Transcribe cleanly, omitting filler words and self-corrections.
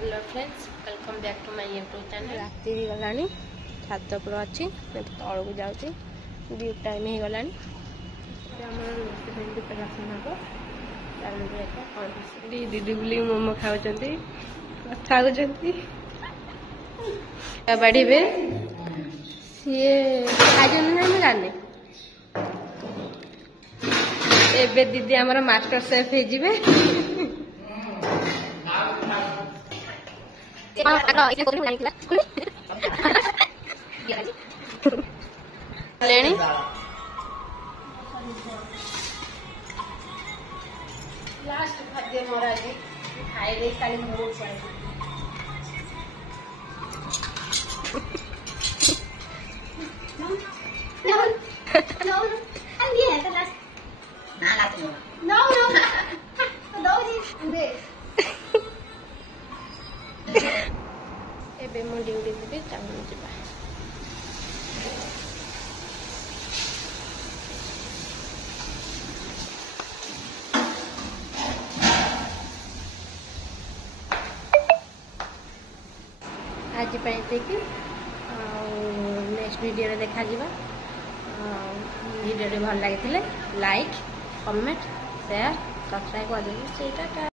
Hello friends, welcome back to my YouTube channel. राति हो गलानी, छात पर अच्छी तल को जाऊँगी, ड्यूटी टाइम हो गलानी। दीदी बुली मोमो खाऊ कथा बढ़े सी खाई ना जाने एबे दीदी आमर मास्टर शेफ हो जिवे। लास्ट खाद्य मोर आज खाई खाली मूड पड़े एबे मो ड्यूटी देबे टाउन जिबा। आज नेक्स्ट वीडियो देखा वीडियो भल लगी लाइक कमेंट शेयर सब्सक्राइब कर।